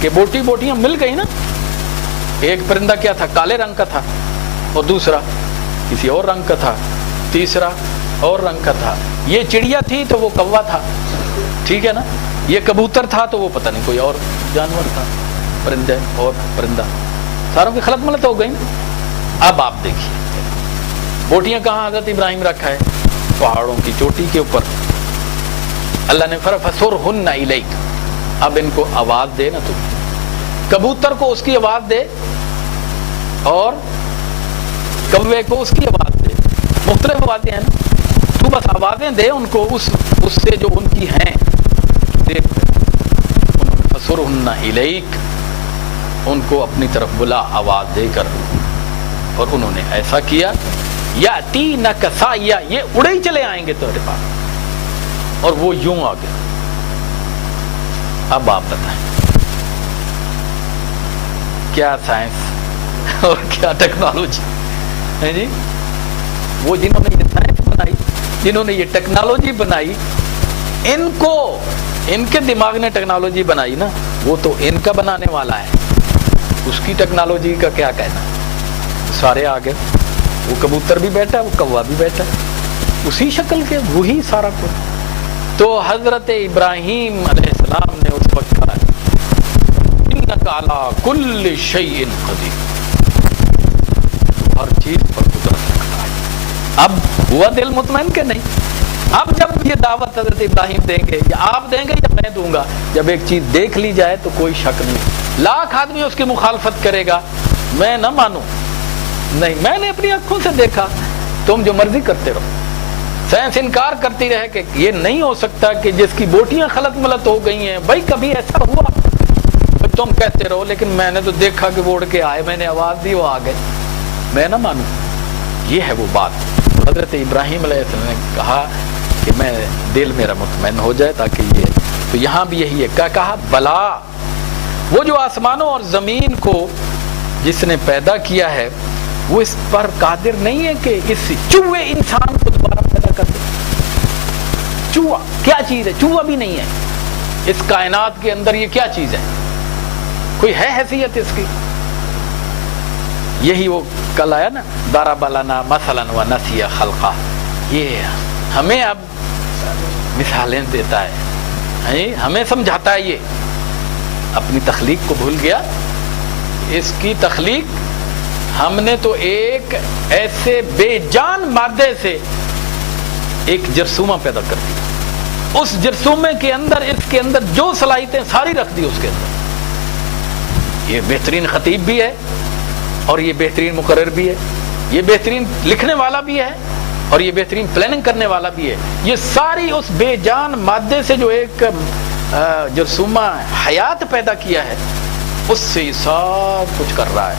کہ بوٹیاں مل گئی نا. ایک پرندہ کیا تھا؟ کالے رنگ کا تھا، اور دوسرا کسی اور رنگ کا تھا، تیسرا اور رنگ کا تھا. یہ چڑیا تھی تو وہ کوا تھا، ٹھیک ہے نا. یہ کبوتر تھا تو وہ پتہ نہیں کوئی اور جانور تھا، پرندے اور پرندہ، ساروں کی خلط ملط ہو گئی نا. اب آپ دیکھیے بوٹیاں کہاں حضرت ابراہیم رکھا ہے؟ پہاڑوں کی چوٹی کے اوپر. اللہ نے فرمایا فَسُرْهُنَّ إِلَيْكَ، اب ان کو آواز دے نا. تو کبوتر کو اس کی آواز دے اور کوے کو اس کی آواز دے، مختلف آوازیں ہیں نا. تو بس آوازیں دے ان کو اس سے جو ان کی ہیں. دیکھ فَسُرْهُنَّ إِلَيْكَ، ان کو اپنی طرف بلا آواز دے کر. اور انہوں نے ایسا کیا. یَأْتِینَکَ سَعْیًا، یہ اڑے ہی چلے آئیں گے تمہارے پاس، اور وہ یوں آ گئے. اب آپ بتائیں کیا سائنس اور کیا ٹیکنالوجی ہے جی. وہ جنہوں نے یہ سائنس بنائی، جنہوں نے یہ ٹیکنالوجی بنائی، ان کے دماغ نے ٹیکنالوجی بنائی نا، وہ تو ان کا بنانے والا ہے. اس کی ٹیکنالوجی کا کیا کہنا. سارے آ گئے، وہ کبوتر بھی بیٹھا، وہ کوا بھی بیٹھا، اسی شکل کے، وہی سارا کچھ. تو حضرت ابراہیم علیہ السلام نے اس وقت کہا انک علی کل شیء قدیر، ہر چیز پر قدرت رکھتا ہے. اب ہوا دل مطمئن کہ نہیں؟ اب جب یہ دعوت حضرت ابراہیم دیں گے، یا آپ دیں گے یا میں دوں گا، جب ایک چیز دیکھ لی جائے تو کوئی شک نہیں. لاکھ آدمی اس کی مخالفت کرے گا، میں نہ مانوں. نہیں، میں نے اپنی آنکھوں سے دیکھا. تم جو مرضی کرتے رہو، سائنس انکار کرتی رہے کہ یہ نہیں ہو سکتا کہ جس کی بوٹیاں خلط ملط ہو گئی ہیں. بھائی کبھی ایسا ہوا؟ تم کہتے رہو، لیکن میں نے تو دیکھا کہ وہ اڑ کے آئے، میں نے آواز دی، وہ آ گئے. میں نہ مانوں. یہ ہے وہ بات. حضرت ابراہیم علیہ السلام نے کہا کہ میں دل میرا مطمئن ہو جائے تاکہ یہ. تو یہاں بھی یہی ہے، کیا کہا؟ بلا، وہ جو آسمانوں اور زمین کو جس نے پیدا کیا ہے وہ اس پر قادر نہیں ہے کہ اس چوہے انسان کو دوبارہ پیدا کر دے. چوہا کیا چیز ہے؟ چوہا بھی نہیں ہے اس کائنات کے اندر. یہ کیا چیز ہے؟ کوئی ہے حیثیت اس کی؟ یہی وہ کل آیا نا، ضرب لنا مثلا ونسی خلقہ. یہ ہمیں اب مثالیں دیتا ہے، ہمیں سمجھاتا ہے. یہ اپنی تخلیق کو بھول گیا. اس کی تخلیق ہم نے تو ایک ایسے بے جان مادے سے ایک جرثومہ پیدا کر دیا. اس جرثومے کے اندر، اس کے اندر جو صلاحیتیں ساری رکھ دی اس کے اندر. یہ بہترین خطیب بھی ہے، اور یہ بہترین مقرر بھی ہے، یہ بہترین لکھنے والا بھی ہے، اور یہ بہترین پلاننگ کرنے والا بھی ہے. یہ ساری اس بے جان مادے سے جو ایک جرثومہ حیات پیدا کیا ہے، اس سے یہ سب کچھ کر رہا ہے.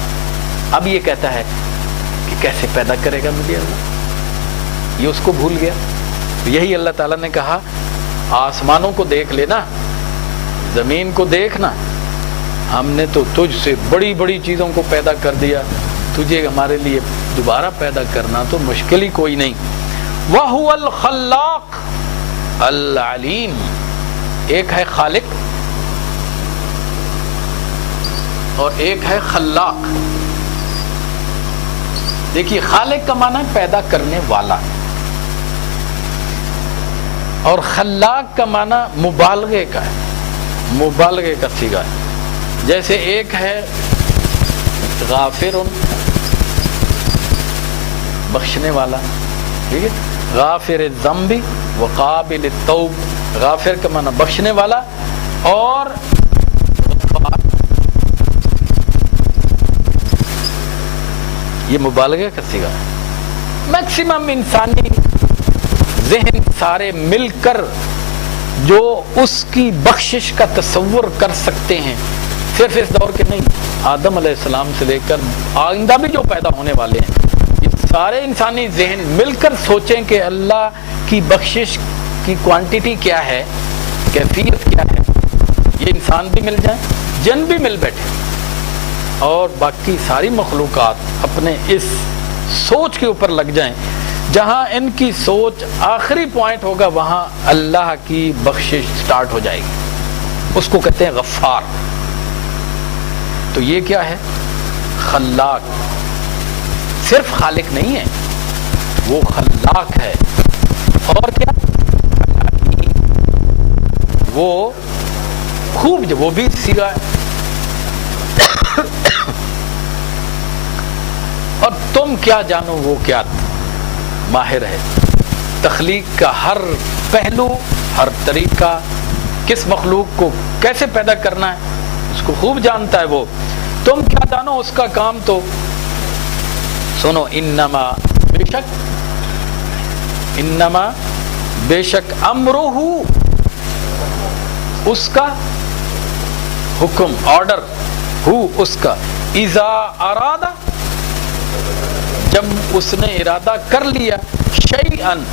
اب یہ کہتا ہے کہ کیسے پیدا کرے گا مجھے اللہ. یہ اس کو بھول گیا. یہی اللہ تعالیٰ نے کہا آسمانوں کو دیکھ لینا، زمین کو دیکھنا، ہم نے تو تجھ سے بڑی بڑی چیزوں کو پیدا کر دیا، تجھے ہمارے لیے دوبارہ پیدا کرنا تو مشکل ہی کوئی نہیں. وَهُوَ الْخَلَّاقُ الْعَلِيمُ. ایک ہے خالق اور ایک ہے خلاق. دیکھیے خالق کا معنی پیدا کرنے والا، اور خلاق کا معنی مبالغے کا ہے، مبالغے کا صیغہ ہے. جیسے ایک ہے غافر، بخشنے والا، ٹھیک ہے، غافر الذنب وقابل التوب. غافر کا معنی بخشنے والا، اور یہ مبالغے کا صیغہ ہے. میکسیمم انسانی ذہن سارے مل کر جو اس کی بخشش کا تصور کر سکتے ہیں، صرف اس دور کے نہیں، آدم علیہ السلام سے لے کر آئندہ بھی جو پیدا ہونے والے ہیں، یہ سارے انسانی ذہن مل کر سوچیں کہ اللہ کی بخشش کی کوانٹیٹی کیا ہے، کیفیت کیا ہے. یہ انسان بھی مل جائیں، جن بھی مل بیٹھے، اور باقی ساری مخلوقات اپنے اس سوچ کے اوپر لگ جائیں. جہاں ان کی سوچ آخری پوائنٹ ہوگا وہاں اللہ کی بخشش سٹارٹ ہو جائے گی. اس کو کہتے ہیں غفار. تو یہ کیا ہے؟ خلاق. صرف خالق نہیں ہے، وہ خلاق ہے. اور کیا؟ وہ خوب، جو وہ بھی سیگا ہے. اور تم کیا جانو وہ کیا ماہر ہے. تخلیق کا ہر پہلو، ہر طریقہ، کس مخلوق کو کیسے پیدا کرنا ہے اس کو خوب جانتا ہے وہ. تم کیا جانو اس کا کام. تو سنو، انما بے شک امرہ، اس کا حکم، آرڈر، اس کا، اذا اراد، جب اس نے ارادہ کر لیا، شیئن،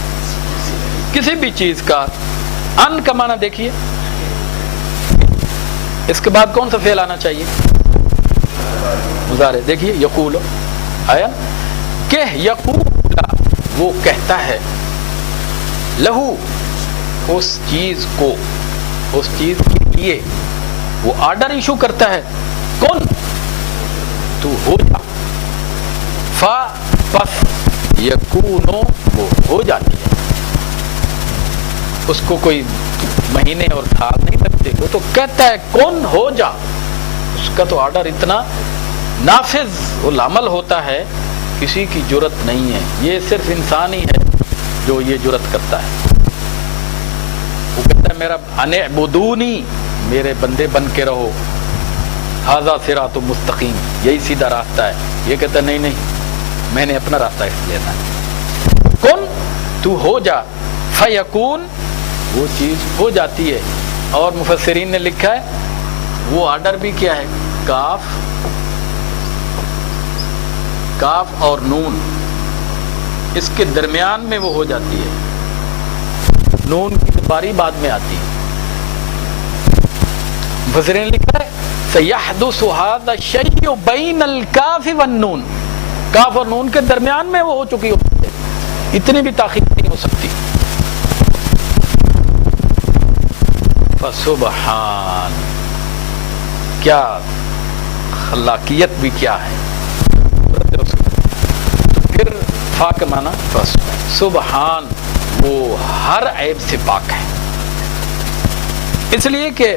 کسی بھی چیز کا. ان کا معنی دیکھیے، اس کے بعد کون سا فعل آنا چاہیے؟ مضارع. دیکھیے یقول آیا کہ یقول، وہ کہتا ہے، لہو، اس چیز کو، اس چیز کے لیے وہ آرڈر ایشو کرتا ہے. کون؟ تو ہو جا. فا، پس، یکونو، وہ ہو جاتی ہے. اس کو کوئی مہینے اور سال نہیں لگتے، وہ تو کہتا ہے کون ہو جا. اس کا تو آرڈر اتنا نافذ العمل ہوتا ہے، کسی کی جرت نہیں ہے. یہ صرف انسان ہی ہے جو یہ جرت کرتا ہے. وہ کہتا ہے میرا انعبدونی، میرے بندے بن کے رہو، ھذا صراط مستقیم، یہی سیدھا راستہ ہے. یہ کہتا ہے نہیں نہیں، میں نے اپنا راستہ اس لیے تھا. کن، تو ہو جا. فیکون، وہ چیز ہو جاتی ہے. اور مفسرین نے لکھا ہے وہ آرڈر بھی کیا ہے؟ کاف اور نون، اس کے درمیان میں وہ ہو جاتی ہے. نون کی باری بعد میں آتی ہے. مفسرین نے لکھا ہے سیحدث ھذا الشیء بین الکاف والنون، کاف اور نون کے درمیان میں وہ ہو چکی ہوتی ہے. اتنی بھی تاخیر نہیں ہو سکتی. فسبحان، کیا خلاقیت بھی کیا ہے. تو پھر فا کا معنی سبحان، وہ ہر عیب سے پاک ہے. اس لیے کہ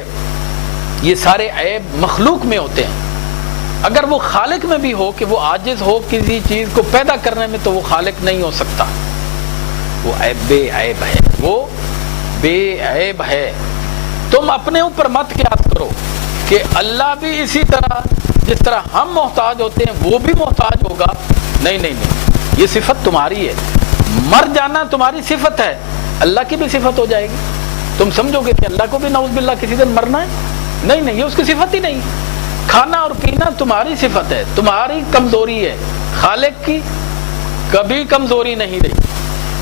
یہ سارے عیب مخلوق میں ہوتے ہیں. اگر وہ خالق میں بھی ہو کہ وہ عاجز ہو کسی چیز کو پیدا کرنے میں، تو وہ خالق نہیں ہو سکتا. وہ عیب بے عیب ہے، وہ بے عیب ہے. تم اپنے اوپر مت قیاس کرو کہ اللہ بھی اسی طرح جس طرح ہم محتاج ہوتے ہیں وہ بھی محتاج ہوگا. نہیں نہیں نہیں، یہ صفت تمہاری ہے. مر جانا تمہاری صفت ہے، اللہ کی بھی صفت ہو جائے گی. تم سمجھو گے کہ اللہ کو بھی نعوذ باللہ کسی دن مرنا ہے؟ نہیں نہیں، یہ اس کی صفت ہی نہیں. کھانا اور پینا تمہاری صفت ہے، تمہاری کمزوری ہے. خالق کی کبھی کمزوری نہیں رہی.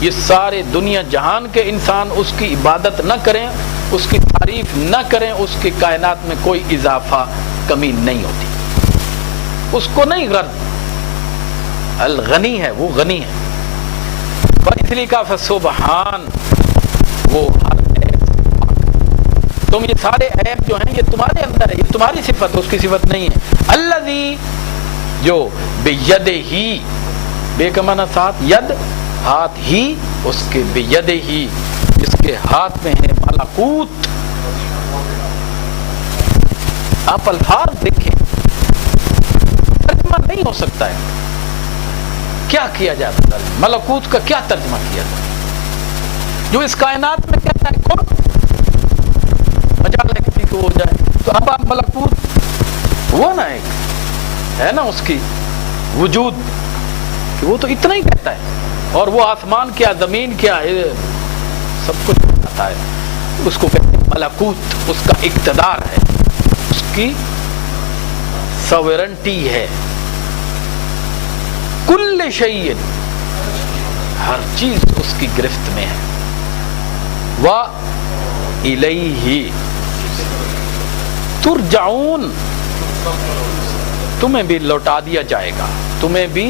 یہ سارے دنیا جہان کے انسان اس کی عبادت نہ کریں، اس کی تعریف نہ کریں، اس کی کائنات میں کوئی اضافہ کمی نہیں ہوتی. اس کو نہیں غرض. الغنی ہے، وہ غنی ہے. اس لیے کہا فسبحان، وہ ہر عیب. تم یہ سارے عیب جو ہیں یہ تمہارے اندر ہے، یہ تمہاری صفت، اس کی صفت نہیں ہے. الذی، جو بیدہ، بے کا معنی ساتھ، ید، ہاتھ ہی، اس کے بیدہ ہی، جس کے ہاتھ میں ہے ملکوت. آپ الفاظ دیکھیں، ترجمہ نہیں ہو سکتا ہے. کیا کیا جاتا ہے؟ ملکوت کا کیا ترجمہ کیا جاتا ہے؟ جو اس کائنات میں کہتا ہے کون، مجال ہے کسی کو ہو جائے. تو اب آپ ملکوت وہ نہ ایک ہے نا اس کی وجود، کہ وہ تو اتنا ہی کہتا ہے. اور وہ آسمان کیا، زمین کیا ہے، سب کچھ بتاتا ہے. اس کو کہتے ہیں ملکوت. اس کا اقتدار ہے، اس کی سوورنٹی ہے. کل شیء، ہر چیز اس کی گرفت میں ہے. وَإِلَيْهِ ترجعون، تمہیں بھی لوٹا دیا جائے گا، تمہیں بھی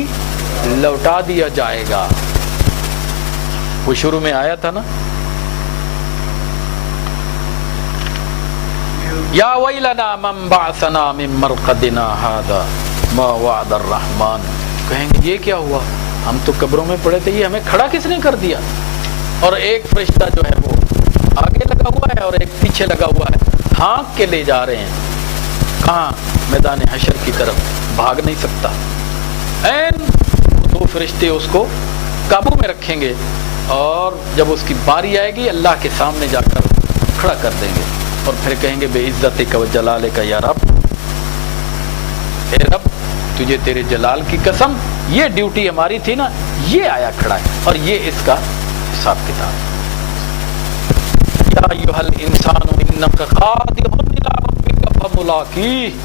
لوٹا دیا جائے گا. وہ شروع میں آیا تھا نا، یا ویلنا من بعثنا من مرقدنا ھذا ما وعد الرحمن، کہیں گے یہ کیا ہوا، ہم تو قبروں میں پڑے تھے، یہ ہمیں کھڑا کس نے کر دیا؟ اور ایک فرشتہ جو ہے وہ آگے لگا ہوا ہے اور ایک پیچھے لگا ہوا ہے، ہانک کے لے جا رہے ہیں کہاں؟ میدان حشر کی طرف، بھاگ نہیں سکتا۔ این دو فرشتے اس کو قابو میں رکھیں گے اور جب اس کی باری آئے گی اللہ کے سامنے جا کر کھڑا کر دیں گے اور پھر کہیں گے بے عزتک و جلالک یا رب، اے رب تجھے تیرے جلال کی قسم، یہ ڈیوٹی ہماری تھی نا، یہ آیا کھڑا ہے اور یہ اس کا حساب کتاب۔ یا ایھا الانسان انک قادر الی ربک فملاقیہ،